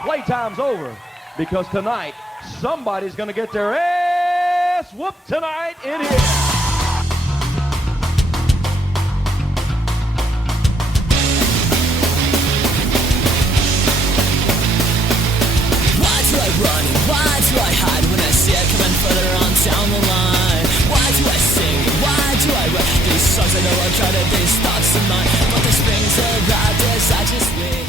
Playtime's over because tonight somebody's going to get their ass whooped tonight in here. Why do I run and why do I hide when I see it coming further on down the line? Why do I sing and why do I write these songs? I know I'm trying to these thoughts of mine, but the springs around us I just wait.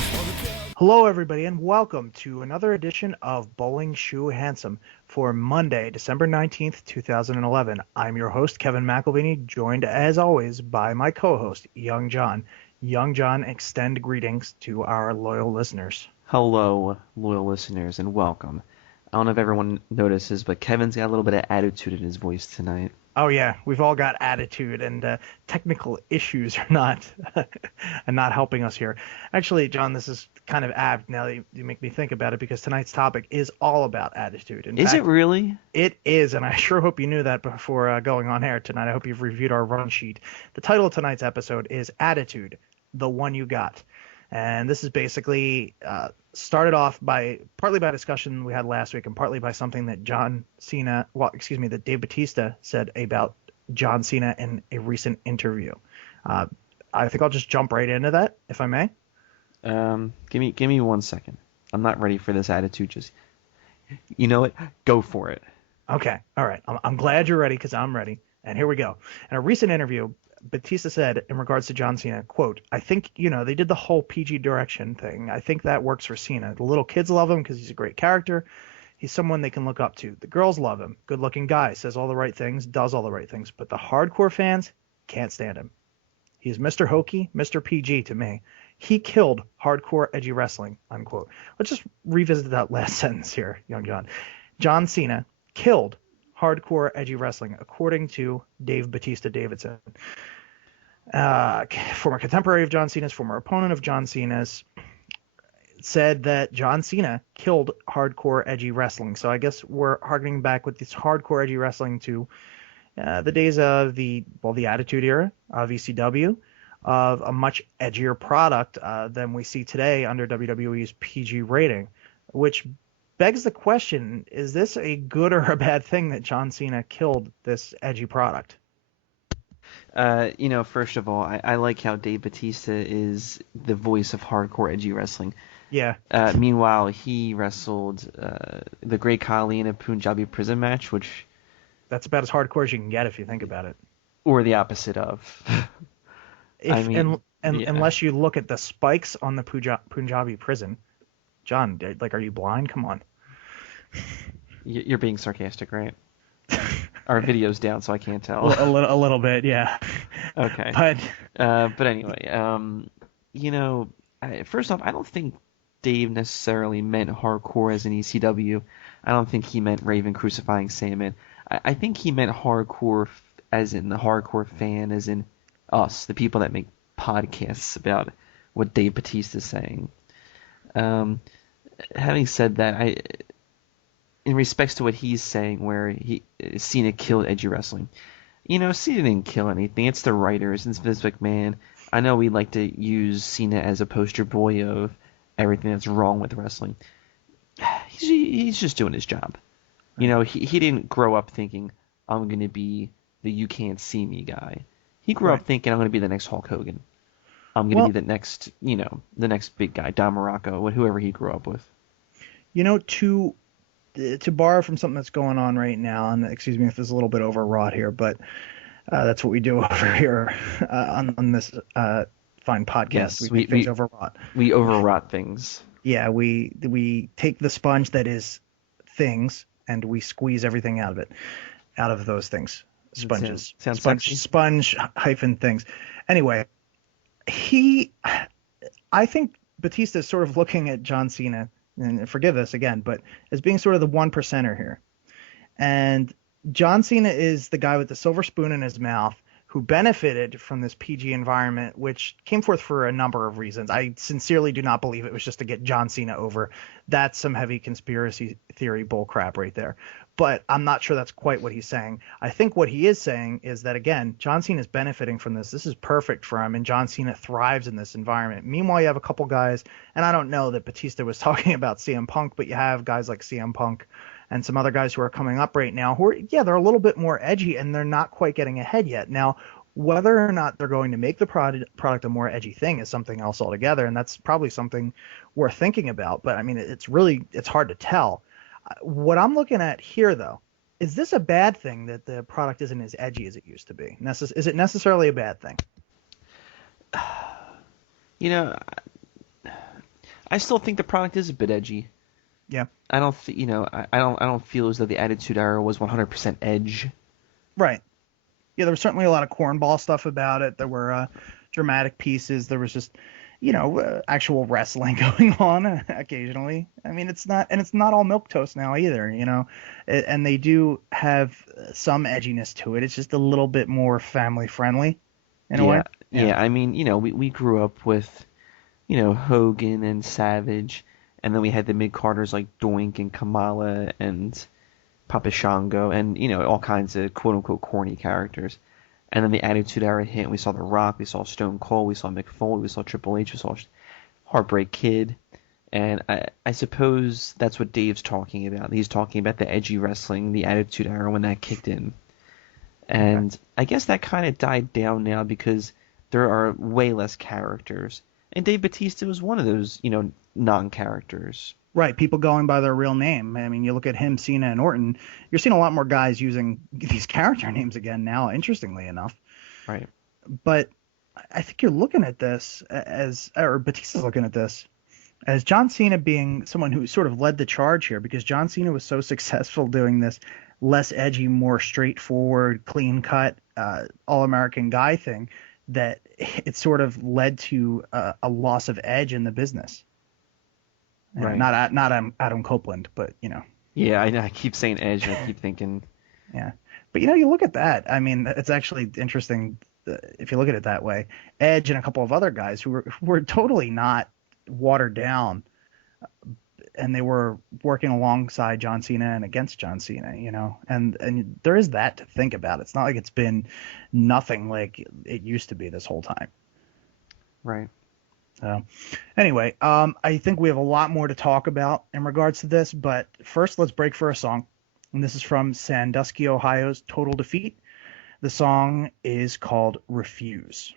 Hello everybody and welcome to another edition of Bowling Shoe Handsome for Monday, December 19th, 2011. I'm your host, Kevin McElvaney, joined as always by my co-host, Young John. Young John, extend greetings to our loyal listeners. Hello, loyal listeners, and welcome. I don't know if everyone notices, but Kevin's got a little bit of attitude in his voice tonight. Oh yeah, we've all got attitude, and technical issues are not helping us here. Actually, John, this is kind of apt now that you make me think about it, because tonight's topic is all about attitude. In fact, it really? It is, and I sure hope you knew that before going on air tonight. I hope you've reviewed our run sheet. The title of tonight's episode is Attitude, the One You Got. And this is basically started off by partly by discussion we had last week and partly by something that that Dave Batista said about John Cena in a recent interview. I think I'll just jump right into that, if I may. Give me 1 second. I'm not ready for this attitude. Just, you know what? Go for it. Okay. All right. I'm glad you're ready because I'm ready. And here we go. In a recent interview, Batista said in regards to John Cena, quote, I think, they did the whole PG direction thing. I think that works for Cena. The little kids love him because he's a great character. He's someone they can look up to. The girls love him. Good-looking guy, says all the right things, does all the right things. But the hardcore fans can't stand him. He's Mr. Hokey, Mr. PG to me. He killed hardcore edgy wrestling, unquote. Let's just revisit that last sentence here, Young John. John Cena killed hardcore edgy wrestling, according to Dave Batista Davidson. Former contemporary of John Cena's, former opponent of John Cena's, said that John Cena killed hardcore edgy wrestling. So I guess we're harkening back with this hardcore edgy wrestling to the days of the Attitude Era of ECW, of a much edgier product than we see today under WWE's PG rating, which begs the question, is this a good or a bad thing that John Cena killed this edgy product? First of all, I like how Dave Batista is the voice of hardcore edgy wrestling. Yeah. Meanwhile, he wrestled the Great Khali in a Punjabi prison match, which... That's about as hardcore as you can get if you think about it. Or the opposite of. Unless you look at the spikes on the Punjabi prison. John, are you blind? Come on. You're being sarcastic, right? Our video's down, so I can't tell. A little bit, yeah. Okay. But anyway, first off, I don't think Dave necessarily meant hardcore as in ECW. I don't think he meant Raven crucifying Sandman. I think he meant hardcore as in the hardcore fan, as in us, the people that make podcasts about what Dave Batista's saying. Having said that, in respects to what he's saying, where Cena killed edgy wrestling, Cena didn't kill anything. It's the writers and Vince McMahon. I know we like to use Cena as a poster boy of everything that's wrong with wrestling. He's just doing his job. He didn't grow up thinking, I'm going to be the you can't see me guy. He grew up thinking, I'm going to be the next Hulk Hogan. I'm going to be the next, the next big guy, Don Morocco, whoever he grew up with. To borrow from something that's going on right now, and excuse me if it's a little bit overwrought here, but that's what we do over here on this fine podcast. Yes, we make things overwrought. We overwrought things. Yeah, we take the sponge that is things and we squeeze everything out of those things. Sponges. Sounds sponge hyphen things. Anyway, I think Batista is sort of looking at John Cena, and forgive this again, but as being sort of the 1%er here. And John Cena is the guy with the silver spoon in his mouth who benefited from this PG environment, which came forth for a number of reasons. I sincerely do not believe it was just to get John Cena over. That's some heavy conspiracy theory bullcrap right there. But I'm not sure that's quite what he's saying. I think what he is saying is that, again, John Cena is benefiting from this. This is perfect for him, and John Cena thrives in this environment. Meanwhile, you have a couple guys, and I don't know that Batista was talking about CM Punk, but you have guys like CM Punk and some other guys who are coming up right now who are, yeah, they're a little bit more edgy, and they're not quite getting ahead yet. Now, whether or not they're going to make the product a more edgy thing is something else altogether, and that's probably something worth thinking about. But, I mean, it's hard to tell. What I'm looking at here, though, is this a bad thing that the product isn't as edgy as it used to be? Is it necessarily a bad thing? You know, I still think the product is a bit edgy. Yeah. I don't feel as though the Attitude Era was 100% edge. Right. Yeah, there was certainly a lot of cornball stuff about it. There were dramatic pieces. There was just, actual wrestling going on occasionally. I mean, it's not all milquetoast now either, and they do have some edginess to it. It's just a little bit more family friendly in a way. Yeah. I mean, we grew up with, Hogan and Savage, and then we had the mid-carders like Doink and Kamala and Papa Shango and, all kinds of quote-unquote corny characters. And then the Attitude Era hit, and we saw The Rock, we saw Stone Cold, we saw Mick Foley, we saw Triple H, we saw Heartbreak Kid. And I suppose that's what Dave's talking about. He's talking about the edgy wrestling, the Attitude Era when that kicked in. And I guess that kind of died down now because there are way less characters. And Dave Batista was one of those, non-characters. Right, people going by their real name. I mean, you look at him, Cena, and Orton. You're seeing a lot more guys using these character names again now, interestingly enough. Right. But I think you're looking at this or Batista's looking at this as John Cena being someone who sort of led the charge here, because John Cena was so successful doing this less edgy, more straightforward, clean-cut, all-American guy thing that it sort of led to a loss of edge in the business. Right. Not Adam Copeland, but Yeah, I keep saying edge, and I keep thinking. Yeah, but you look at that. I mean, it's actually interesting if you look at it that way. Edge and a couple of other guys who were totally not watered down, and they were working alongside John Cena and against John Cena. And there is that to think about. It's not like it's been nothing like it used to be this whole time. Right. Anyway, I think we have a lot more to talk about in regards to this, but first let's break for a song. And this is from Sandusky, Ohio's Total Defeat. The song is called Refuse.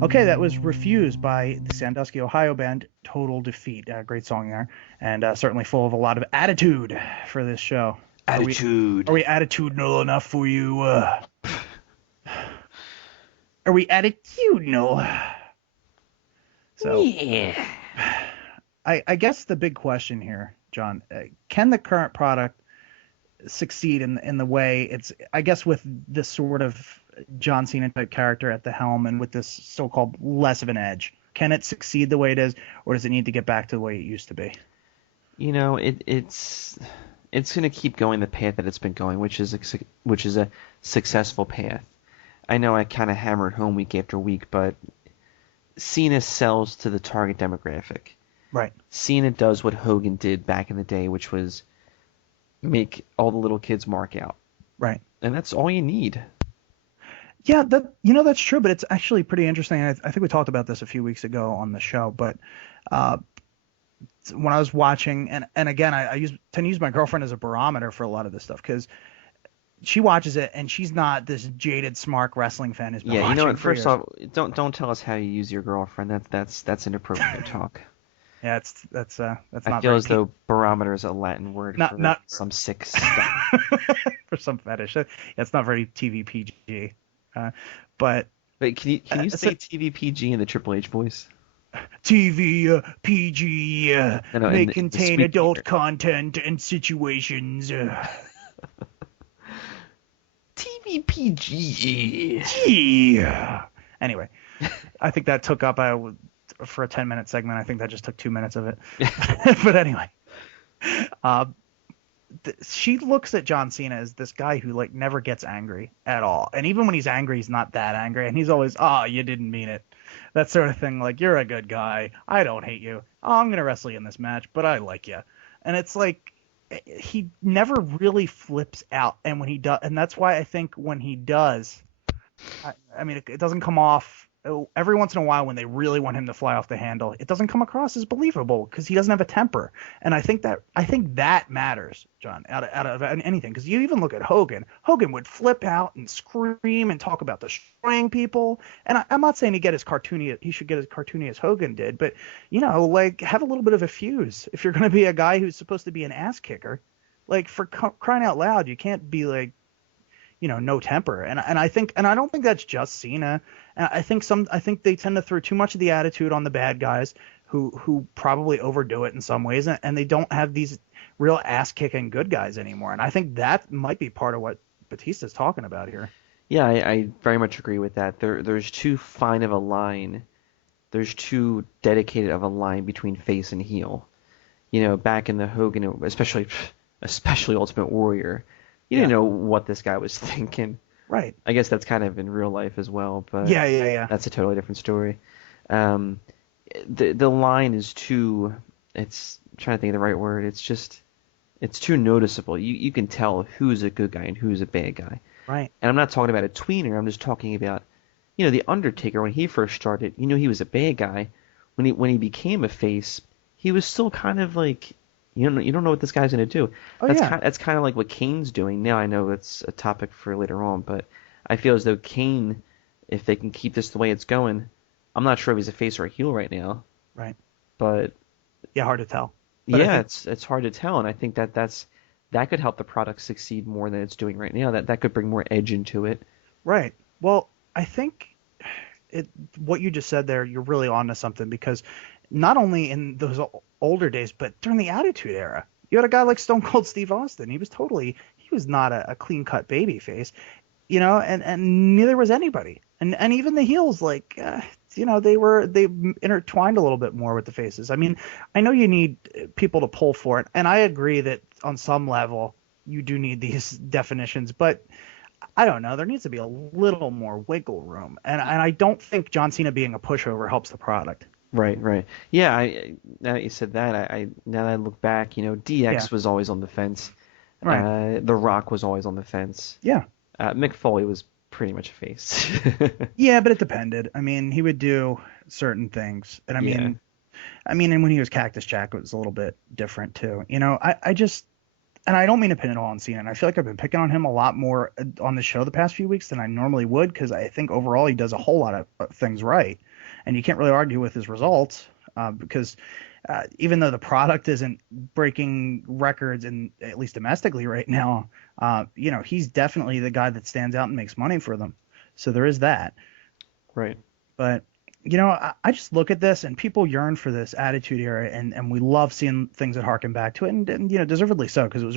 Okay, that was Refused by the Sandusky, Ohio band Total Defeat. Great song there, and certainly full of a lot of attitude for this show. Attitude. Are we attitudinal enough for you? Are we attitudinal? So, yeah. I guess the big question here, John, can the current product succeed in the way it's, I guess, with this sort of John Cena type character at the helm and with this so-called less of an edge? Can it succeed the way it is, or does it need to get back to the way it used to be? You know, it's going to keep going the path that it's been going, which is a successful path. I know I kind of hammered home week after week, but Cena sells to the target demographic. Right. Cena does what Hogan did back in the day, which was make all the little kids mark out. Right. And that's all you need. Yeah, that's true, but it's actually pretty interesting. I think we talked about this a few weeks ago on the show, but when I was watching, and again, I tend to use my girlfriend as a barometer for a lot of this stuff because she watches it and she's not this jaded, smart wrestling fan who's been Yeah, you know watching what? for First years. off, don't tell us how you use your girlfriend. That's inappropriate talk. Yeah, that's I not feel very as though barometer is a Latin word for not some sick stuff. for some fetish. It's not very TV PG. But Wait, can you so- say TVPG in the Triple H voice? TV PG No, in may the contain sweet adult finger. content and situations. TVPG. Yeah. Anyway, I think that took up for a 10-minute segment. I think that just took 2 minutes of it. But anyway, she looks at John Cena as this guy who like never gets angry at all, and even when he's angry, he's not that angry, and he's always, "Oh, you didn't mean it," that sort of thing. Like, "You're a good guy. I don't hate you. Oh, I'm gonna wrestle you in this match, but I like you." And it's like he never really flips out, and when he does, and that's why I think when he does, I mean, it doesn't come off. Every once in a while, when they really want him to fly off the handle, it doesn't come across as believable because he doesn't have a temper. And I think that matters, John, out of anything. Because you even look at Hogan. Hogan would flip out and scream and talk about destroying people. And I'm not saying he should get as cartoony as Hogan did, but like have a little bit of a fuse. If you're going to be a guy who's supposed to be an ass kicker, like for crying out loud, you can't be like, no temper. And I don't think that's just Cena. And I think they tend to throw too much of the attitude on the bad guys who probably overdo it in some ways, and they don't have these real ass kicking good guys anymore. And I think that might be part of what Batista's talking about here. Yeah, I very much agree with that. There's too fine of a line. There's too dedicated of a line between face and heel. Back in the Hogan, especially Ultimate Warrior, you didn't know what this guy was thinking. Right. I guess that's kind of in real life as well, but Yeah. that's a totally different story. The line is too. I'm trying to think of the right word. It's too noticeable. You can tell who's a good guy and who's a bad guy. Right. And I'm not talking about a tweener. I'm just talking about, the Undertaker when he first started. He was a bad guy. When he became a face, he was still kind of like, you don't know what this guy's going to do. That's kind of like what Kane's doing now. I know it's a topic for later on, but I feel as though Kane, if they can keep this the way it's going, I'm not sure if he's a face or a heel right now. Right. But yeah, hard to tell. But yeah, it's hard to tell, and I think that could help the product succeed more than it's doing right now. That could bring more edge into it. Right. Well, I think what you just said there, you're really onto something, because not only in those older days, but during the Attitude Era, you had a guy like Stone Cold Steve Austin. He was not a clean-cut baby face, and neither was anybody. And even the heels, like, they intertwined a little bit more with the faces. I mean, I know you need people to pull for it, and I agree that on some level you do need these definitions, but I don't know. There needs to be a little more wiggle room, and I don't think John Cena being a pushover helps the product. Right. Yeah, now that you said that, now that I look back, DX was always on the fence. Right. The Rock was always on the fence. Yeah. Mick Foley was pretty much a face. Yeah, but it depended. I mean, he would do certain things, and and when he was Cactus Jack, it was a little bit different too. And I don't mean to pin it all on Cena. And I feel like I've been picking on him a lot more on the show the past few weeks than I normally would, because I think overall he does a whole lot of things right. And you can't really argue with his results, because even though the product isn't breaking records, at least domestically right now, he's definitely the guy that stands out and makes money for them. So there is that. Right. But I just look at this, and people yearn for this Attitude Era, and we love seeing things that harken back to it, and deservedly so, because it was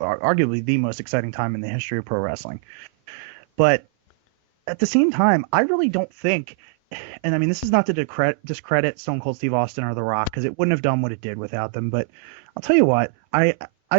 arguably the most exciting time in the history of pro wrestling. But at the same time, I really don't think, and I mean, this is not to discredit Stone Cold Steve Austin or The Rock, because it wouldn't have done what it did without them. But I'll tell you what,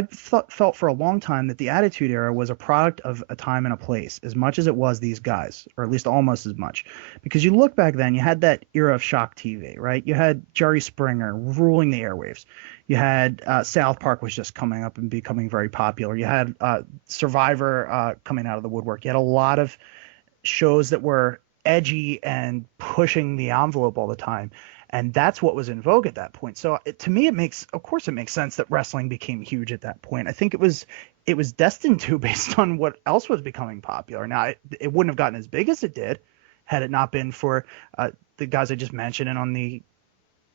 felt for a long time that the Attitude Era was a product of a time and a place, as much as it was these guys, or at least almost as much. Because you look back then, you had that era of shock TV, right? You had Jerry Springer ruling the airwaves. You had South Park was just coming up and becoming very popular. You had Survivor coming out of the woodwork. You had a lot of shows that were edgy and pushing the envelope all the time. And that's what was in vogue at that point. So to me, of course it makes sense that wrestling became huge at that point. I think it was destined to, based on what else was becoming popular. Now, it wouldn't have gotten as big as it did had it not been for the guys I just mentioned, and on the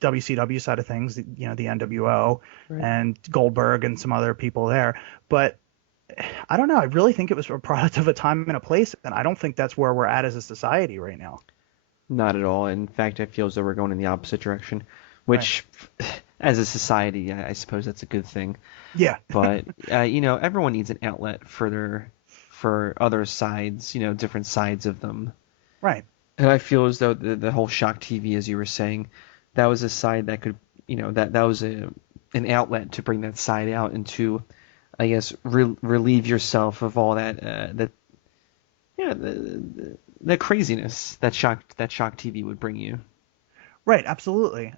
WCW side of things, the NWO Right. and Goldberg and some other people there. But I don't know. I really think it was a product of a time and a place, and I don't think that's where we're at as a society right now. Not at all. In fact, I feel as though we're going in the opposite direction, which, as a society, I suppose that's a good thing. Yeah. But everyone needs an outlet for other sides, different sides of them. Right. And I feel as though the whole shock TV, as you were saying, that was a side that could, that was an outlet to bring that side out and to, I guess, relieve yourself of all that the craziness that shock TV would bring you. Right, absolutely.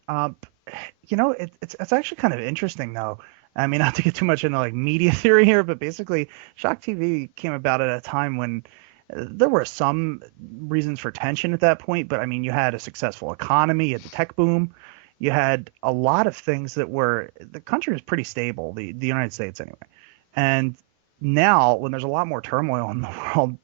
It's actually kind of interesting though. I mean, not to get too much into like media theory here, but basically, shock TV came about at a time when there were some reasons for tension at that point. But I mean, you had a successful economy, you had the tech boom, you had a lot of things the country was pretty stable, the United States anyway. And now, when there's a lot more turmoil in the world,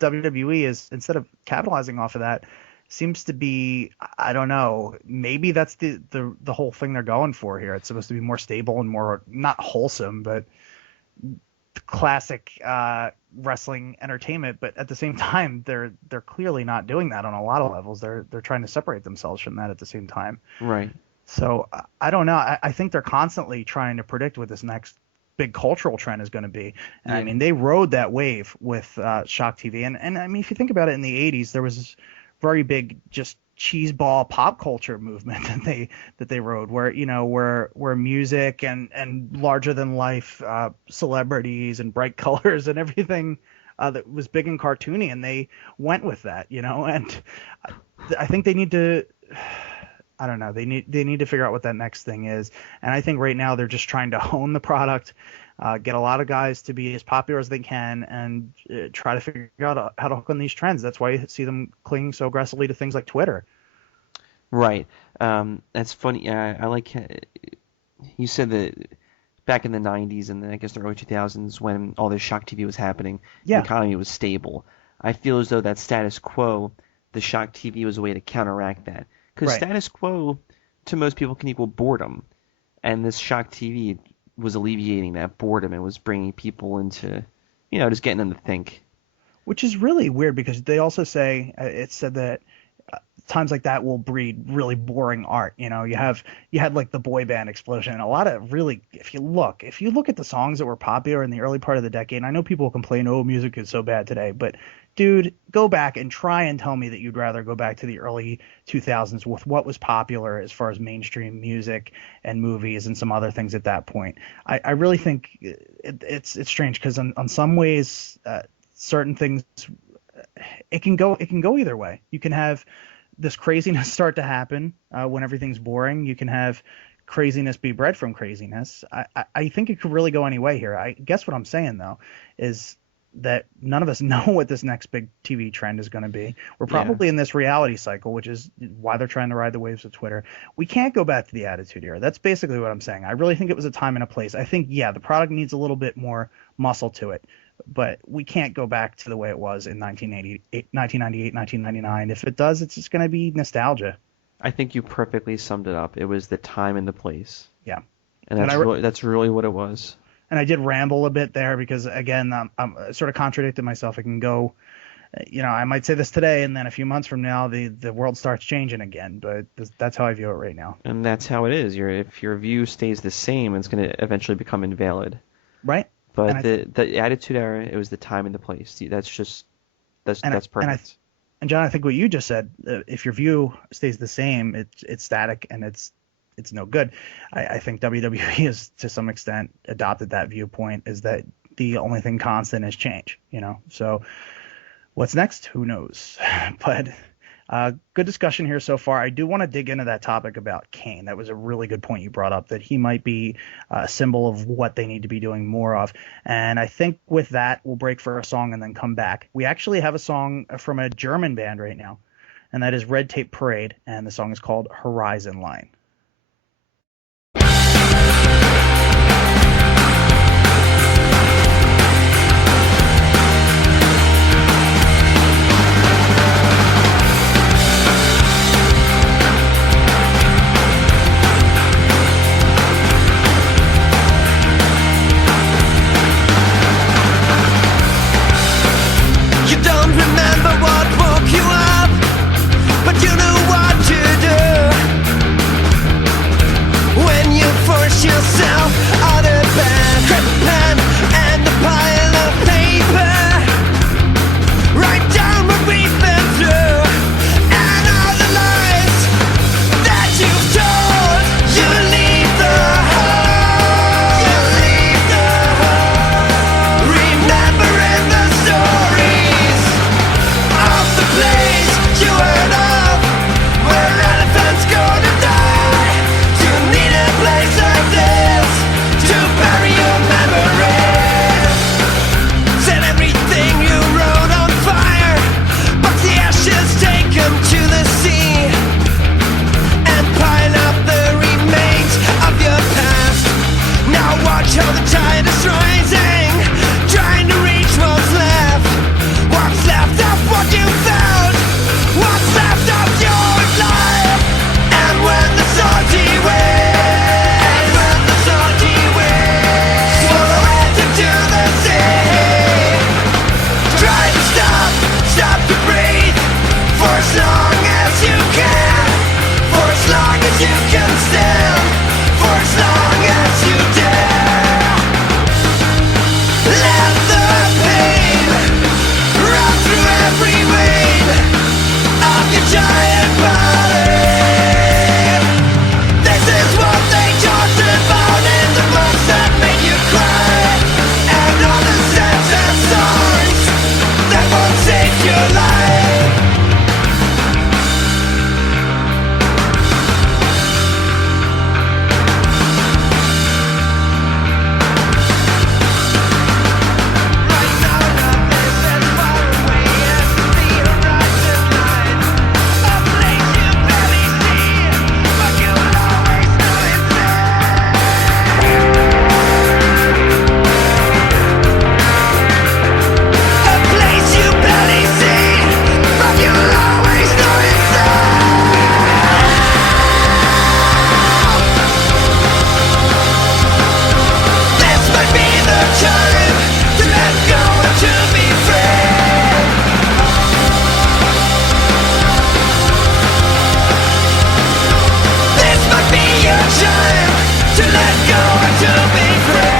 WWE is, instead of capitalizing off of that, seems to be, I don't know, maybe that's the whole thing they're going for here. It's supposed to be more stable and more, not wholesome, but classic wrestling entertainment. But at the same time, they're clearly not doing that on a lot of levels. They're trying to separate themselves from that at the same time. Right. So I don't know. I think they're constantly trying to predict what this next big cultural trend is going to be. And I mean, they rode that wave with shock TV. And I mean, if you think about it, in the 80s, there was this very big just cheeseball pop culture movement that they rode, where music and larger than life celebrities and bright colors and everything that was big and cartoony, and they went with that, and I think they need to, I don't know. They need to figure out what that next thing is. And I think right now they're just trying to hone the product, get a lot of guys to be as popular as they can, and try to figure out how to hook on these trends. That's why you see them clinging so aggressively to things like Twitter. Right. That's funny. I like you said that back in the 90s and I guess the early 2000s, when all this shock TV was happening, Yeah. the economy was stable. I feel as though that status quo, the shock TV, was a way to counteract that. Because Right. status quo, to most people, can equal boredom. And this shock TV was alleviating that boredom and was bringing people into, just getting them to think. Which is really weird, because they also say, it said that times like that will breed really boring art. You had like the boy band explosion. A lot of really, if you look at the songs that were popular in the early part of the decade, and I know people complain, oh, music is so bad today, but dude, go back and try and tell me that you'd rather go back to the early 2000s with what was popular as far as mainstream music and movies and some other things at that point. I really think it's strange, because on some ways, certain things, it can go either way. You can have this craziness start to happen when everything's boring. You can have craziness be bred from craziness. I think it could really go any way here. I guess what I'm saying, though, is that none of us know what this next big TV trend is going to be. We're probably in this reality cycle, which is why they're trying to ride the waves of Twitter. We can't go back to the Attitude Era. That's basically what I'm saying. I really think it was a time and a place. I think, the product needs a little bit more muscle to it, but we can't go back to the way it was in 1998, 1999. If it does, it's just going to be nostalgia. I think you perfectly summed it up. It was the time and the place. Yeah. And that's really what it was. And I did ramble a bit there because, again, I'm sort of contradicting myself. I can go, I might say this today, and then a few months from now, the world starts changing again. But that's how I view it right now. And that's how it is. If your view stays the same, it's going to eventually become invalid. Right. But the Attitude Era, it was the time and the place. That's just That's And perfect. and John, I think what you just said, if your view stays the same, it's static and it's no good. I think WWE has to some extent adopted that viewpoint, is that the only thing constant is change, So what's next? Who knows? But good discussion here so far. I do want to dig into that topic about Kane. That was a really good point you brought up, that he might be a symbol of what they need to be doing more of. And I think with that, we'll break for a song and then come back. We actually have a song from a German band right now, and that is Red Tape Parade, and the song is called Horizon Line. You don't remember what woke you up, but you knew what to do when you force yourself out of bed. Grab a pen and a pile of paper. Write down what we've been through and all the lies that you've told. You leave the home. You leave the home. Remembering the stories of the place you heard of, where elephants go to die. You need a place like this to bury your memories. Set everything you wrote on fire, box the ashes, take 'em to the sea, and pile up the remains of your past. Now watch how the tide is rising, trying to reach what's left. What's left of what you felt, what's left of your life. And when the salty waves, swallow it into the sea, try to stop to breathe, for as long as you can, for as long as you can stand, for as long as you dare. Let the pain run through every vein of your giant body. This is what they talked about in the books that made you cry, and all the steps and songs that won't save your life. Right now, nothing's as far away as the horizon line. A place you barely see, but you'll always know it's there. A place you barely see, but you'll always know it's there. This might be the time to let go and to be free. This might be your time to let go and to be free.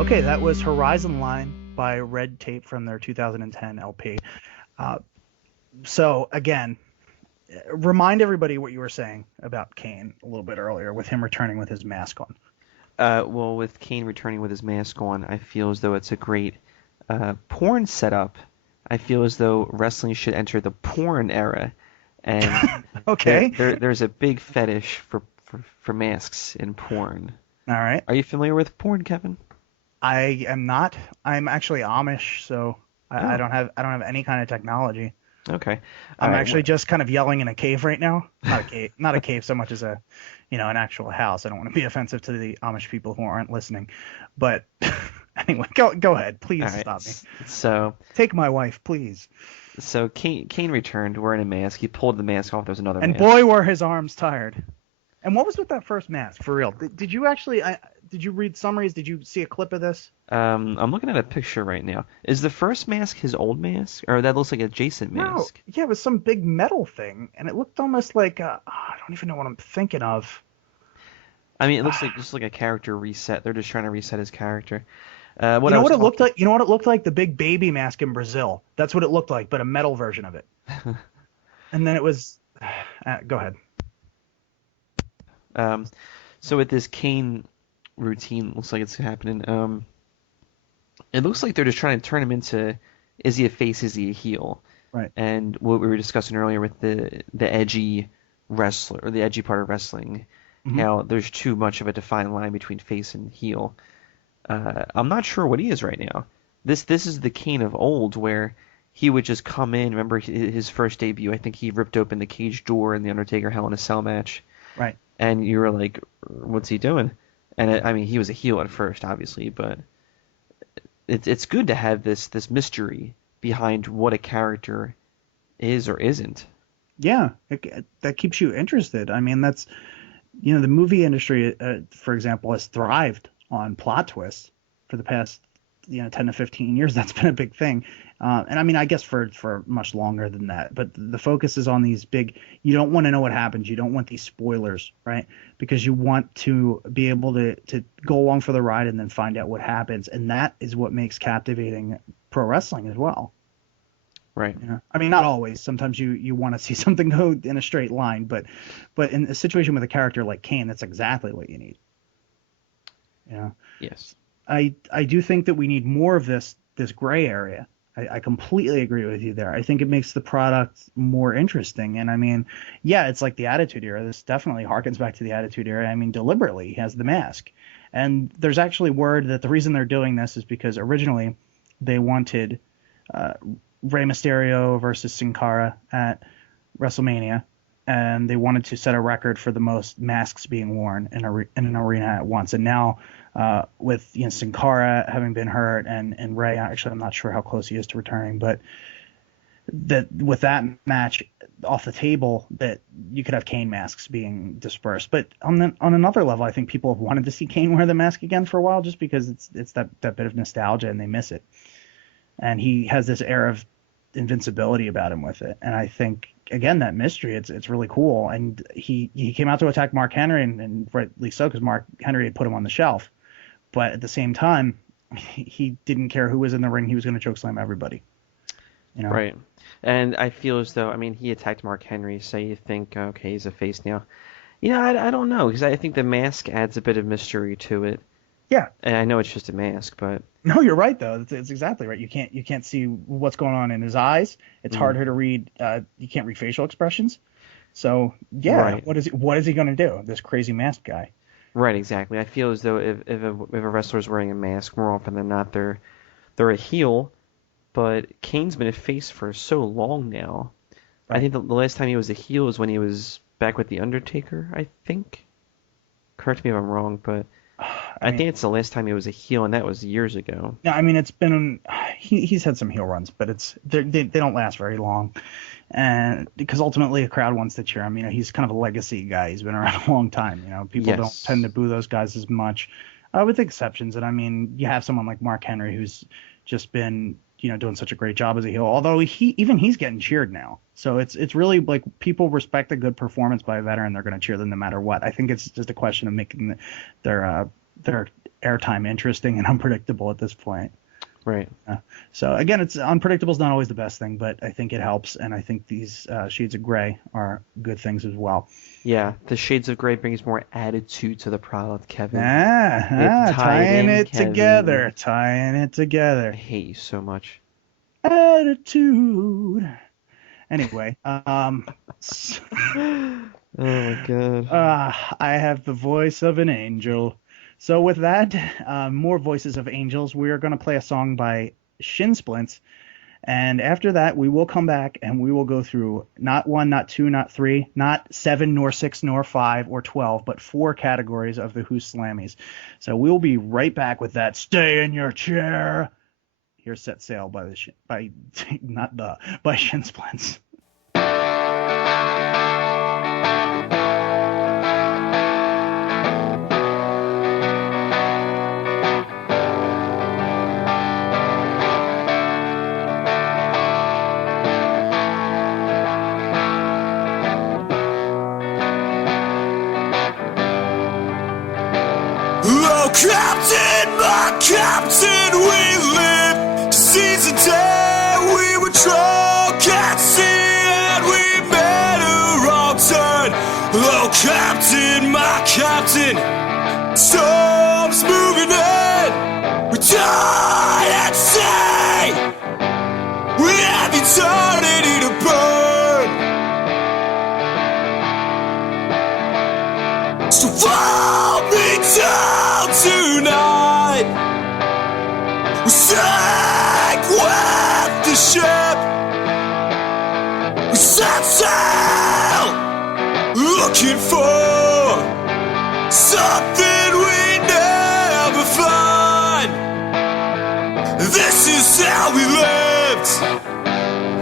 Okay, that was Horizon Line by Red Tape from their 2010 LP. So again, remind everybody what you were saying about Kane a little bit earlier, with him returning with his mask on. Well, with Kane returning with his mask on, I feel as though it's a great porn setup. I feel as though wrestling should enter the porn era, and Okay. there's a big fetish for masks in porn. All right. Are you familiar with porn, Kevin? I am not. I'm actually Amish, so I Oh. don't have any kind of technology. Okay. I'm All right, actually just kind of yelling in a cave right now. Not a cave so much as an actual house. I don't want to be offensive to the Amish people who aren't listening. But anyway, go ahead. Please all right, stop me. So Take my wife, please. Kane returned wearing a mask. He pulled the mask off. There was another And mask. boy, were his arms tired. And what was with that first mask, for real? Did you actually? Did you read summaries? Did you see a clip of this? I'm looking at a picture right now. Is the first mask his old mask, or that looks like a Jason No. mask? Yeah, it was some big metal thing, and it looked almost like I don't even know what I'm thinking of. I mean, it looks like just like a character reset. They're just trying to reset his character. You know what it looked like? You know what it looked like? The big baby mask in Brazil. That's what it looked like, but a metal version of it. And then it was. Go ahead. So with this Kane routine, looks like it's happening. It looks like they're just trying to turn him into, is he a face, is he a heel? Right. And what we were discussing earlier with the edgy wrestler, or the edgy part of wrestling, how there's too much of a defined line between face and heel. I'm not sure what he is right now. This is the Kane of old, where he would just come in. Remember his first debut? I think he ripped open the cage door in the Undertaker Hell in a Cell match. Right. And you were like, what's he doing? And I mean, he was a heel at first, obviously, but it's good to have this mystery behind what a character is or isn't. Yeah, that keeps you interested. I mean, that's, the movie industry, for example, has thrived on plot twists for the past 10 to 15 years. That's been a big thing. And I mean, I guess for much longer than that, but the focus is on these big, you don't want to know what happens. You don't want these spoilers, right? Because you want to be able to go along for the ride and then find out what happens. And that is what makes captivating pro wrestling as well. Right. I mean, not always. Sometimes you want to see something go in a straight line, but in a situation with a character like Kane, that's exactly what you need. Yes. I do think that we need more of this gray area. I completely agree with you there. I think it makes the product more interesting. And I mean, yeah, it's like the Attitude Era. This definitely harkens back to the Attitude Era. I mean, deliberately, he has the mask. And there's actually word that the reason they're doing this is because originally they wanted Rey Mysterio versus Sin Cara at WrestleMania, and they wanted to set a record for the most masks being worn in an arena at once. And now with Sin Cara having been hurt and Rey, actually I'm not sure how close he is to returning, but that with that match off the table, that you could have Kane masks being dispersed. But on another level, I think people have wanted to see Kane wear the mask again for a while, just because it's that bit of nostalgia and they miss it. And he has this air of invincibility about him with it. And I think, again, that mystery, it's really cool. And he came out to attack Mark Henry, and rightly so, because Mark Henry had put him on the shelf. But at the same time, he didn't care who was in the ring. He was going to chokeslam everybody. Right. And I feel as though, I mean, he attacked Mark Henry, so you think, okay, he's a face now. I don't know, because I think the mask adds a bit of mystery to it. Yeah. And I know it's just a mask, but... No, you're right, though. It's exactly right. You can't see what's going on in his eyes. It's harder to read. You can't read facial expressions. So, yeah, right. What is he going to do, this crazy masked guy? Right, exactly. I feel as though if a wrestler's wearing a mask, more often than not, they're a heel. But Kane's been a face for so long now. Right. I think the last time he was a heel was when he was back with The Undertaker, I think. Correct me if I'm wrong, but... I think it's the last time he was a heel, and that was years ago. Yeah, I mean, it's been he's had some heel runs, but they don't last very long, and because ultimately a crowd wants to cheer him. He's kind of a legacy guy. He's been around a long time. People don't tend to boo those guys as much, with exceptions. And I mean, you have someone like Mark Henry who's just been doing such a great job as a heel. Although he's getting cheered now, so it's really like people respect a good performance by a veteran. They're going to cheer them no matter what. I think it's just a question of making their airtime interesting and unpredictable at this point. Right. So again, unpredictable is not always the best thing, but I think it helps, and I think these shades of gray are good things as well. Yeah, the shades of gray brings more attitude to the product, Kevin. Tying it together. I hate you so much. Attitude. Anyway, oh my God. I have the voice of an angel. So with that, more voices of angels, we are going to play a song by Shinsplints. And after that, we will come back and we will go through not 1, not 2, not 3, not 7, nor 6, nor 5, or 12, but 4 categories of the Who Slammies. So we'll be right back with that. Stay in your chair. Here's Set Sail by Shinsplints. Oh, Captain, my Captain, we live to seize the day we were drunk at sea and we made a wrong turn. Oh, Captain, my Captain, storms moving in, we died at sea, we have eternity to burn. So fall me down tonight, we sank with the ship, we set sail, looking for something we never find. This is how we lived,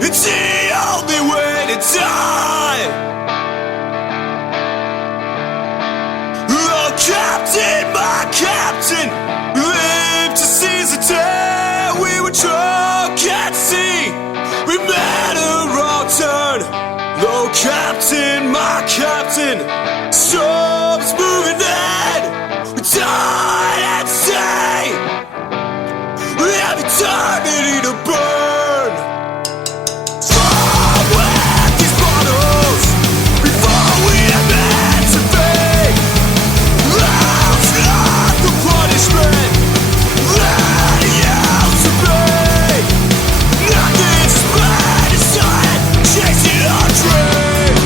it's the only way to die. Oh, Captain, my Captain, we lived to seize the day we were drunk at sea, we made a wrong turn. Oh, Captain, my Captain, storms moving in, we died at sea, we have eternity to burn. Fall with these bottles before we are meant to be. Love's not the punishment that it used to be. Nothing's bad inside, chasing our dream.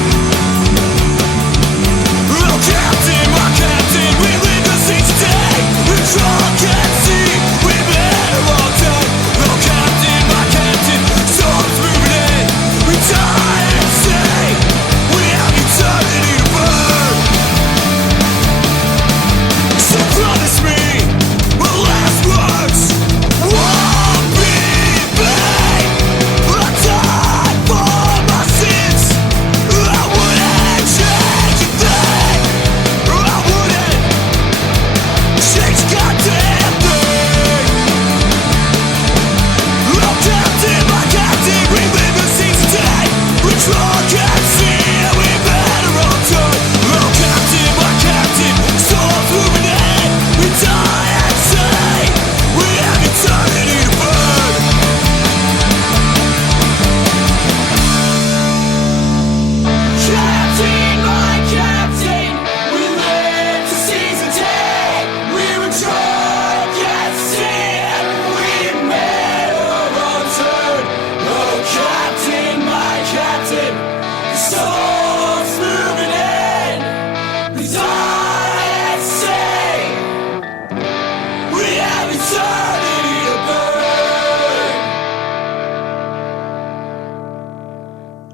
Oh, Captain, my Captain, we live to see today. We're drunk at sea, we made a wrong turn. Oh, Captain, my Captain, storms moving in, we die at sea, we have eternity to burn. So promise me, my last words won't be vain. I died for my sins, I wouldn't change a thing. I wouldn't change a goddamn thing. Oh, Captain, my Captain, we live to see today. We're drunk at sea and we made a wrong turn. Oh, Captain, my Captain, storms moving in, we die at sea, we have eternity to burn. Captain, my Captain, we live to seize the day we were drunk at sea and we made a wrong turn. Oh, Captain, my Captain, the storm's moving in, we die at sea, we have eternity to burn.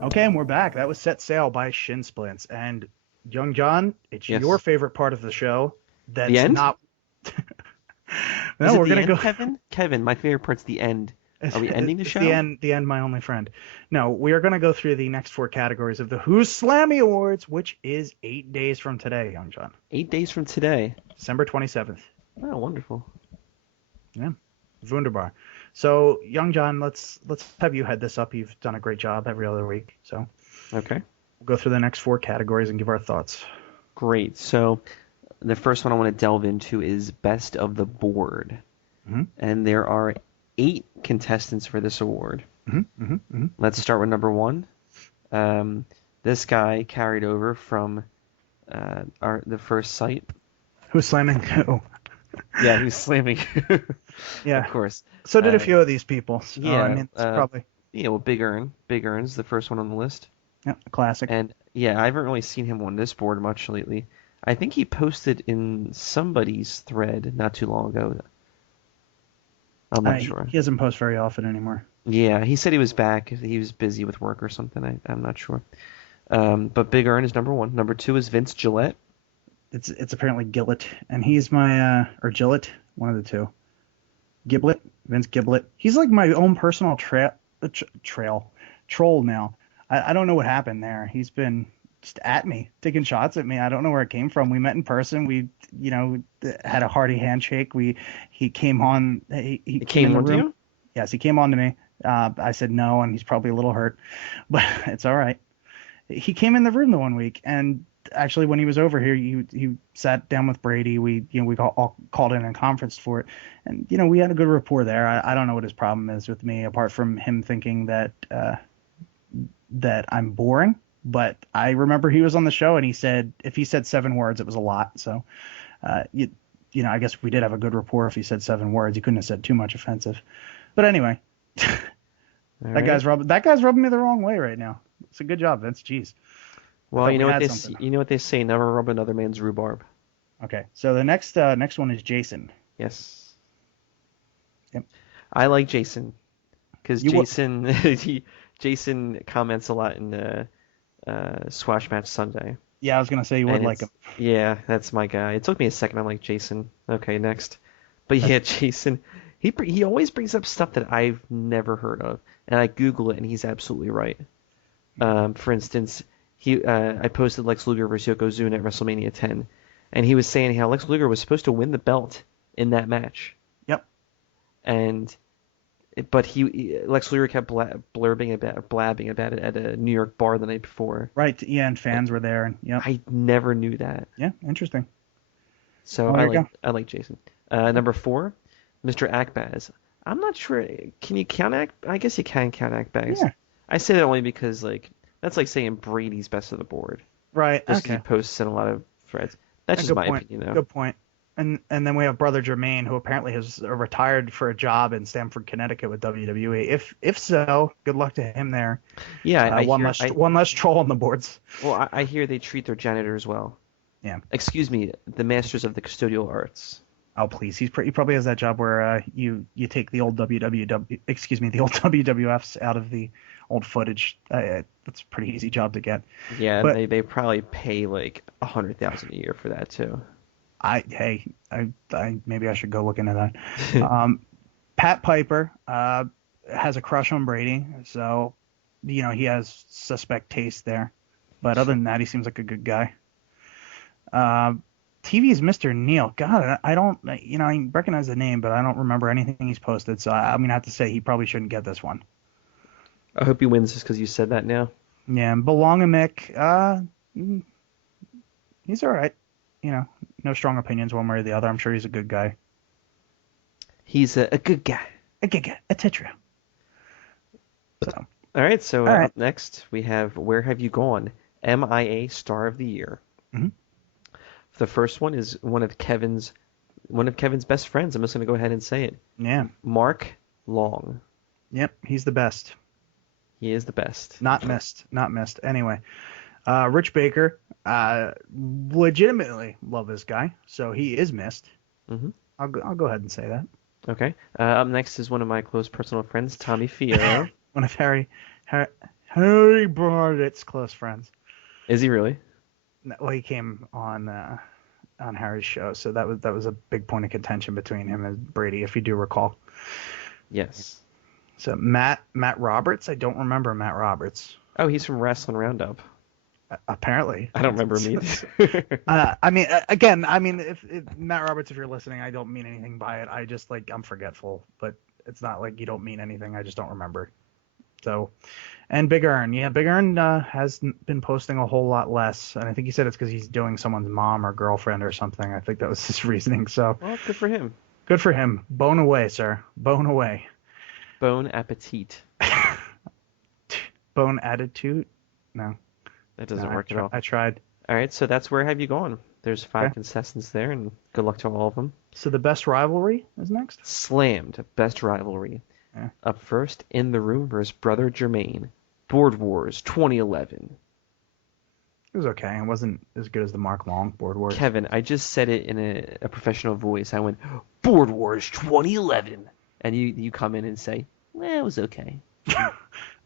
Okay, and we're back. That was Set Sail by Shinsplints. And Young John, it's Yes. your favorite part of the show. That's The end? not. Is No, it we're the gonna end, go. Kevin? Kevin, my favorite part's the end. Are we ending the It's show? The end. The end. My only friend. No, we are gonna go through the next 4 categories of the Who's Slammy Awards, which is 8 days from today, Young John, 8 days from today. December 27th. Oh, wonderful. Yeah, wunderbar. So, Young John, let's have you head this up. You've done a great job every other week. So Okay. we'll go through the next 4 categories and give our thoughts. Great. So the first one I want to delve into is Best of the Board. Mhm. And there are 8 contestants for this award. Let's start with number 1. This guy carried over from the first site. Who's slamming who? Yeah, he's slamming. Yeah. Of course. So did a few of these people. So, yeah, I mean, it's probably Yeah, well, Big Earn's the first one on the list. a classic. And yeah, I haven't really seen him on this board much lately. I think he posted in somebody's thread not too long ago. I'm not sure. He doesn't post very often anymore. Yeah, he said he was back. He was busy with work or something. I'm not sure. But Big Earn is number 1. Number 2 is Vince Gillette. It's apparently Gillett, and he's my or Gillett, one of the two. Giblet, Vince Giblet. He's like my own personal troll now. I don't know what happened there. He's been just at me, taking shots at me. I don't know where it came from. We met in person. We, had a hearty handshake. He came on. He came in the on to room. you? Yes, he came on to me. I said no, and he's probably a little hurt, but it's all right. He came in the room the one week, and actually, when he was over here, he sat down with Brady. We all called in and conferenced for it, and we had a good rapport there. I don't know what his problem is with me, apart from him thinking that I'm boring. But I remember he was on the show and he said if he said 7 words, it was a lot. So, I guess we did have a good rapport. If he said 7 words, he couldn't have said too much offensive. But anyway, that guy's rubbing me the wrong way right now. It's a good job, Vince. Jeez. Well, you know what they say, never rub another man's rhubarb. Okay, so the next one is Jason. Yes. Yep. I like Jason because Jason comments a lot in the Swash Match Sunday. Yeah, I was gonna say you would like him. Yeah, that's my guy. It took me a second. I'm like, Jason. Okay, next. But yeah, Jason. He always brings up stuff that I've never heard of, and I Google it, and he's absolutely right. For instance, I posted Lex Luger versus Yokozuna at WrestleMania 10, and he was saying how Lex Luger was supposed to win the belt in that match. Yep. But Lex Luger kept blabbing about it at a New York bar the night before. Right. Yeah, and fans were there, and yeah. I never knew that. Yeah, interesting. So I like Jason. Number 4, Mr. Akbaz. I'm not sure. Can you count I guess you can count Akbaz. Yeah. I say that only because that's like saying Brady's best of the board. Right. Just okay. he posts in a lot of threads. That's just my opinion, though. Good point. And then we have Brother Jermaine, who apparently has retired for a job in Stamford, Connecticut with WWE. If so, good luck to him there. Yeah, one less troll on the boards. Well, I hear they treat their janitors well. Yeah. Excuse me, the masters of the custodial arts. Oh please, he probably has that job where you take the old the old WWFs out of the old footage. That's a pretty easy job to get. Yeah, but they probably pay like $100,000 a year for that too. Maybe I should go look into that. Pat Piper has a crush on Brady, so he has suspect taste there. But other than that, he seems like a good guy. TV's Mr. Neil. God, I don't, I recognize the name, but I don't remember anything he's posted. So I'm gonna have to say he probably shouldn't get this one. I hope he wins just because you said that now. Yeah, and Belongamick, he's all right. No strong opinions one way or the other. I'm sure he's a good guy. He's a good guy. A good guy. A Tetra. So. All right, so up next we have Where Have You Gone? MIA Star of the Year. Mm-hmm. The first one is one of Kevin's best friends. I'm just going to go ahead and say it. Yeah. Mark Long. Yep, he's the best. He is the best. Not missed. Anyway, Rich Baker, legitimately love this guy, so he is missed. Mm-hmm. I'll go ahead and say that. Okay. Up next is one of my close personal friends, Tommy Fierro. One of Harry Barnett's close friends. Is he really? Well, he came on Harry's show, so that was a big point of contention between him and Brady, if you do recall. Yes. So Matt Roberts, I don't remember Matt Roberts. Oh, he's from Wrestling Roundup. Apparently. I don't remember me. If Matt Roberts, if you're listening, I don't mean anything by it. I just I'm forgetful, but it's not like you don't mean anything. I just don't remember. So, and Big Earn, Big Earn has been posting a whole lot less, and I think he said it's because he's doing someone's mom or girlfriend or something. I think that was his reasoning. So, well, good for him. Good for him. Bone away, sir. Bone away. Bone appetit. Bone attitude? No. That doesn't work at all. I tried. All right, so that's Where Have You Gone? There's 5 contestants there, and good luck to all of them. So the best rivalry is next? Slammed, best rivalry. Yeah. Up first, In the Room versus Brother Jermaine. Board Wars 2011. It was okay. It wasn't as good as the Mark Long Board Wars. Kevin, I just said it in a professional voice. I went, Board Wars 2011. And you come in and say, well, it was okay.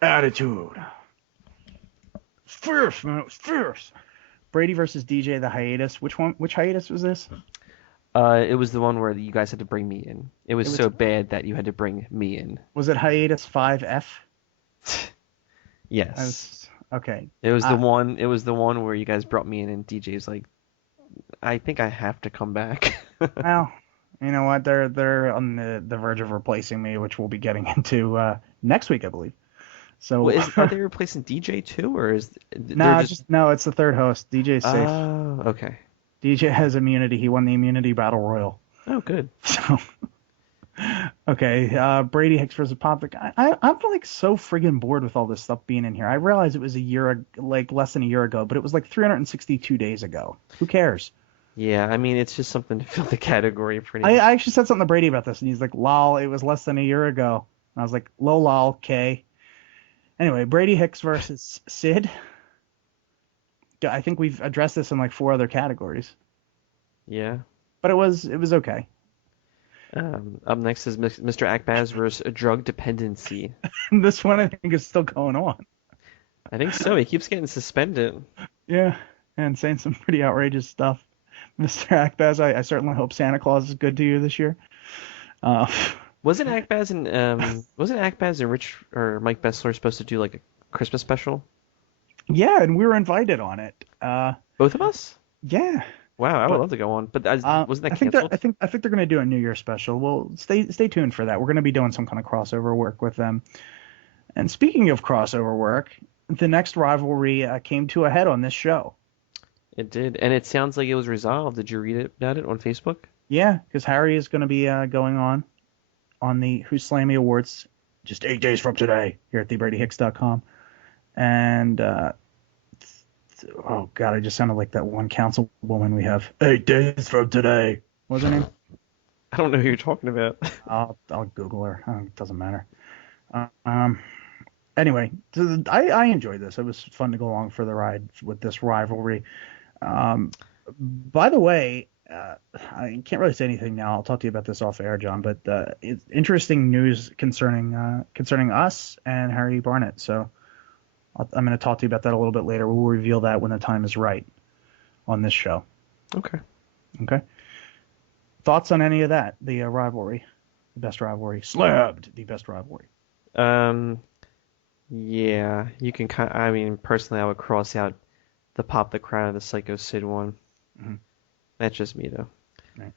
Attitude. It's fierce, man. It was fierce. Brady versus DJ, the hiatus. Which hiatus was this? It was the one where you guys had to bring me in. It was so bad that you had to bring me in. Was it hiatus 5F? Yes. Okay. It was the one. It was the one where you guys brought me in, and DJ's like, I think I have to come back. Well, you know what? They're on the verge of replacing me, which we'll be getting into next week, I believe. So Well, are they replacing DJ too, or is no, no, it's the third host. DJ's safe. Oh, okay. DJ has immunity. He won the immunity battle royal. Oh, good. So, okay, Brady Hicks versus Pop. I'm like so friggin' bored with all this stuff being in here. I realized it was less than a year ago, but it was like 362 days ago. Who cares? Yeah, I mean, it's just something to fill the category pretty much. I actually said something to Brady about this, and he's like, lol, it was less than a year ago. And I was like, lol, okay. Anyway, Brady Hicks versus Sid. I think we've addressed this in like 4 other categories. Yeah. But it was okay. Up next is Mr. Akbaz versus drug dependency. This one I think is still going on. I think so. He keeps getting suspended. Yeah, and saying some pretty outrageous stuff. Mr. Akbaz, I certainly hope Santa Claus is good to you this year. Wasn't Akbaz and Rich or Mike Bessler supposed to do like a Christmas special? Yeah, and we were invited on it. Both of us? Yeah. Wow, I would love to go on, but wasn't that canceled? I think they're going to do a New Year special. Well, stay tuned for that. We're going to be doing some kind of crossover work with them. And speaking of crossover work, the next rivalry came to a head on this show. It did, and it sounds like it was resolved. Did you read about it on Facebook? Yeah, because Harry is going to be going on the Who's Slaying Me Awards just 8 days from today here at thebradyhicks.com. And oh god, I just sounded like that one councilwoman we have. 8 days from today. What's her name? I don't know who you're talking about. I'll Google her. It doesn't matter. Anyway, I enjoyed this. It was fun to go along for the ride with this rivalry. By the way, I can't really say anything now. I'll talk to you about this off air, John. But it's interesting news concerning us and Harry Barnett. So I'm going to talk to you about that a little bit later. We'll reveal that when the time is right on this show. Okay. Thoughts on any of that? The rivalry, the best rivalry, slabbed the best rivalry. Yeah, you can I mean, personally, I would cross out the Pop the Crown of the Psycho Sid one. Mm-hmm. That's just me, though. Right.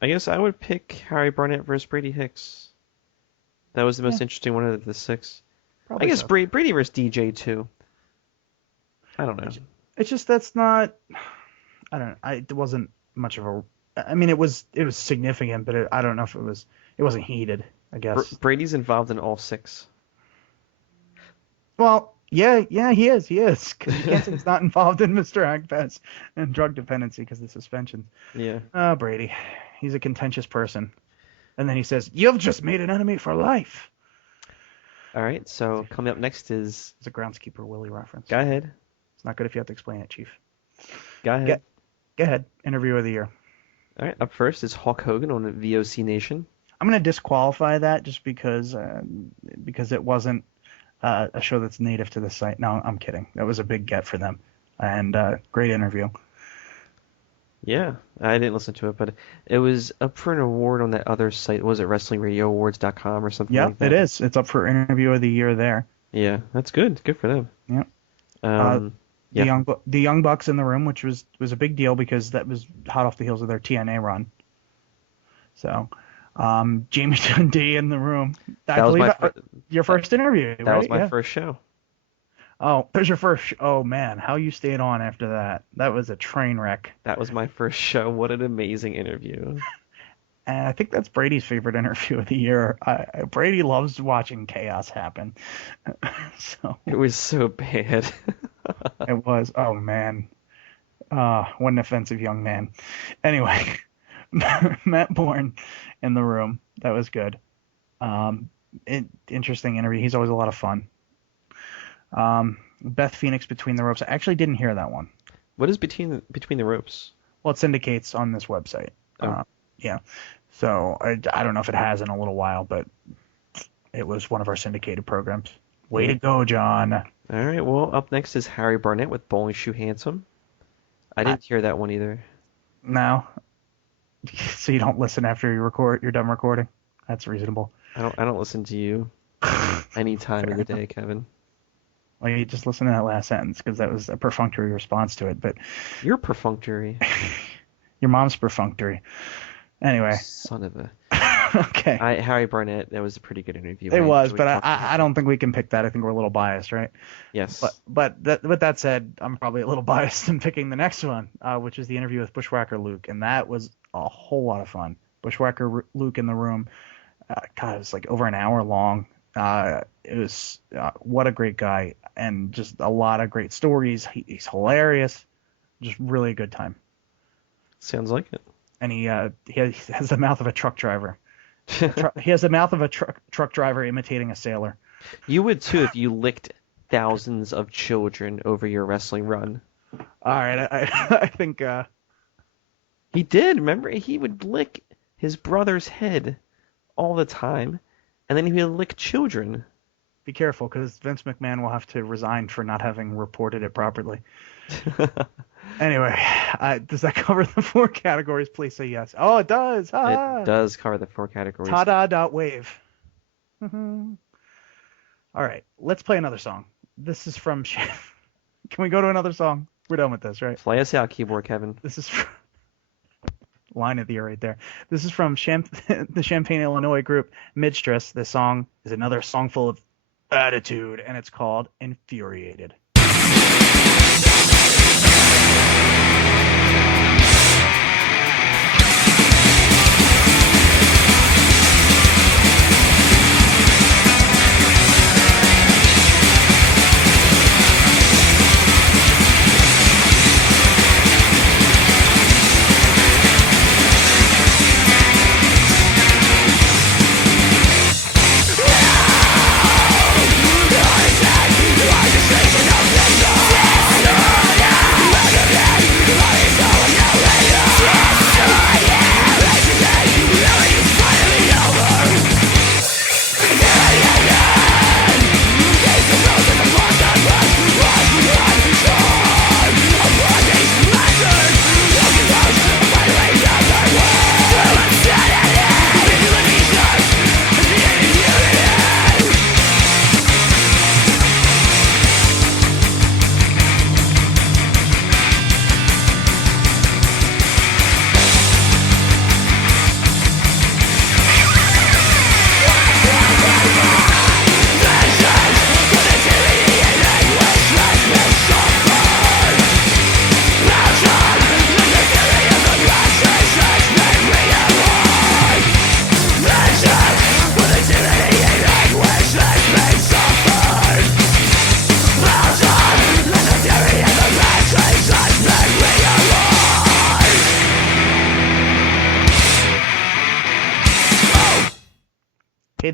I guess I would pick Harry Barnett versus Brady Hicks. That was the most interesting one of the 6. Probably I guess so. Brady versus DJ too. I don't know. It's just that's not. I don't. It wasn't much of a. I mean, it was significant, but I don't know if it was. It wasn't heated, I guess. Brady's involved in all 6. Well, yeah, he is. Because you can't say he's not involved in Mr. Akbaz and drug dependency because of the suspension. Yeah. Oh, Brady, he's a contentious person. And then he says, "You've just made an enemy for life." All right. So coming up next is. It's a Groundskeeper Willie reference. Go ahead. It's not good if you have to explain it, Chief. Go ahead. Go ahead. Interview of the year. All right. Up first is Hulk Hogan on VOC Nation. I'm going to disqualify that just because it wasn't a show that's native to the site. No, I'm kidding. That was a big get for them, and great interview. Yeah, I didn't listen to it, but it was up for an award on that other site. Was it WrestlingRadioAwards.com or something like that? Yeah, it is. It's up for interview of the year there. Yeah, that's good. Good for them. Yeah. Yeah. The Young Bucks in the room, which was a big deal because that was hot off the heels of their TNA run. So, Jamie Dundee in the room. Your first interview. That was my first show. Oh, there's your first. Oh man, how you stayed on after that? That was a train wreck. That was my first show. What an amazing interview. And I think that's Brady's favorite interview of the year. Brady loves watching chaos happen. So it was so bad. It was. Oh man. What an offensive young man. Anyway, Matt Bourne in the room. That was good. Interesting interview. He's always a lot of fun. Beth Phoenix Between the Ropes. I actually didn't hear that one. What is Between the Ropes? Well, it syndicates on this website. Oh. Yeah. So I don't know if it has in a little while, but it was one of our syndicated programs. Way to go, John. All right. Well, up next is Harry Barnett with Bowling Shoe Handsome. I didn't hear that one either. No. So you don't listen after you're done recording? That's reasonable. I don't listen to you any time of the day, Kevin. Well, you just listen to that last sentence because that was a perfunctory response to it. But you're perfunctory. Your mom's perfunctory. Anyway. Son of a. Okay. Harry Barnett, that was a pretty good interview. It was, enjoyed but talking to him. I don't think we can pick that. I think we're a little biased, right? Yes. But with that said, I'm probably a little biased in picking the next one, which is the interview with Bushwhacker Luke, and that was a whole lot of fun. Bushwhacker Luke in the room, God, it was like over an hour long. It was what a great guy, and just a lot of great stories. He's hilarious, just really a good time. Sounds like it. And he has the mouth of a truck driver. He has the mouth of a truck driver imitating a sailor. You would too if you licked thousands of children over your wrestling run. All right, I think He did. Remember, he would lick his brother's head all the time, and then he would lick children. be careful because Vince McMahon will have to resign for not having reported it properly. Anyway, does that cover the 4 categories? Please say yes. Oh, it does. It does cover the 4 categories. Ta-da.wave. All right, let's play another song. This is from... Can we go to another song? We're done with this, right? Play us out, keyboard Kevin. This is... Line of the year right there. This is from the Champaign, Illinois group Midstress. This song is another song full of attitude, and it's called Infuriated.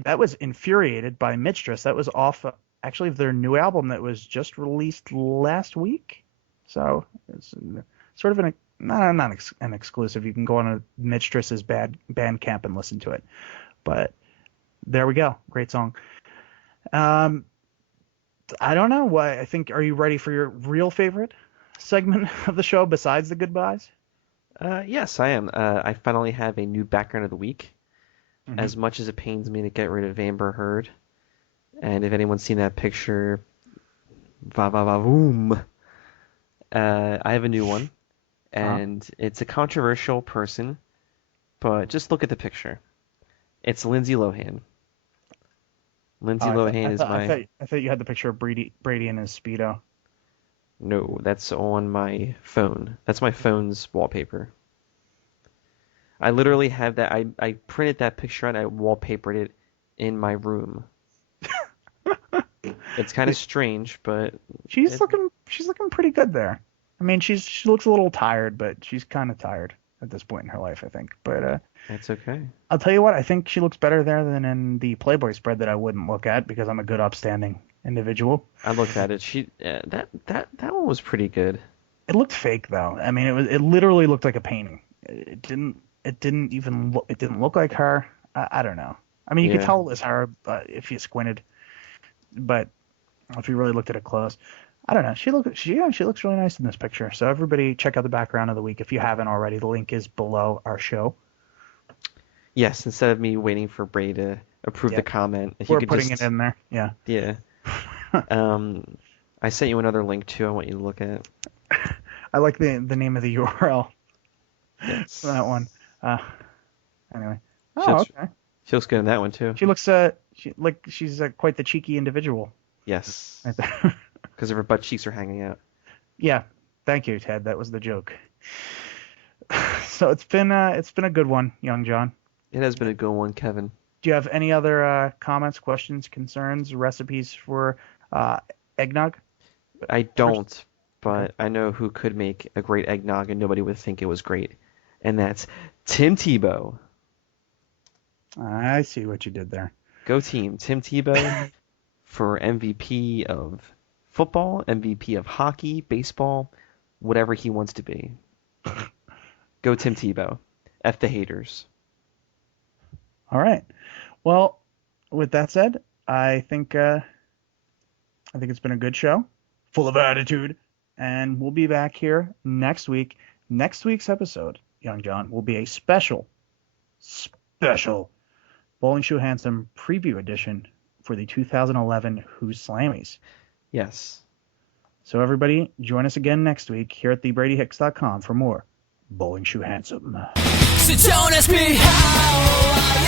That was Infuriated by Midstress. That was off actually of their new album that was just released last week. So it's sort of not an exclusive. You can go on a Midstress's Bandcamp and listen to it. But there we go. Great song. I don't know what I think. Are you ready for your real favorite segment of the show besides the goodbyes? Yes, I am. I finally have a new background of the week. Mm-hmm. As much as it pains me to get rid of Amber Heard, and if anyone's seen that picture, va-va-va-voom, I have a new one, and it's a controversial person, but just look at the picture. It's Lindsay Lohan. Lindsay Lohan is my... I thought you had the picture of Brady in his Speedo. No, that's on my phone. That's my phone's wallpaper. I literally have that. I printed that picture and I wallpapered it in my room. It's kind of strange, but she's looking pretty good there. I mean, she looks a little tired, but she's kind of tired at this point in her life, I think. But that's okay. I'll tell you what, I think she looks better there than in the Playboy spread that I wouldn't look at because I'm a good, upstanding individual. I looked at it. That one was pretty good. It looked fake though. I mean, it literally looked like a painting. It didn't look like her. I don't know. I mean, you could tell it was her if you squinted, but if you really looked at it close, I don't know. She looks really nice in this picture. So everybody, check out the background of the week if you haven't already. The link is below our show. Yes, instead of me waiting for Bray to approve the comment, if we're you could putting it in there. Yeah. Yeah. I sent you another link too. I want you to look at. I like the name of the URL. Yes. That one. Anyway. Oh, okay. She looks good in that one too. She looks she's quite the cheeky individual. Yes. Right there. Because of her butt cheeks are hanging out. Yeah. Thank you, Ted. That was the joke. So it's been a good one, young John. It has been a good one, Kevin. Do you have any other comments, questions, concerns, recipes for eggnog? I don't, but I know who could make a great eggnog and nobody would think it was great. And that's Tim Tebow. I see what you did there. Go team. Tim Tebow for MVP of football, MVP of hockey, baseball, whatever he wants to be. Go Tim Tebow. F the haters. All right. Well, with that said, I think it's been a good show, full of attitude, and we'll be back here next week. Next week's episode, young John, will be a special Bowling Shoe Handsome preview edition for the 2011 Who's Slammies. Yes. So everybody, join us again next week here at thebradyhicks.com for more Bowling Shoe Handsome. So don't ask me how I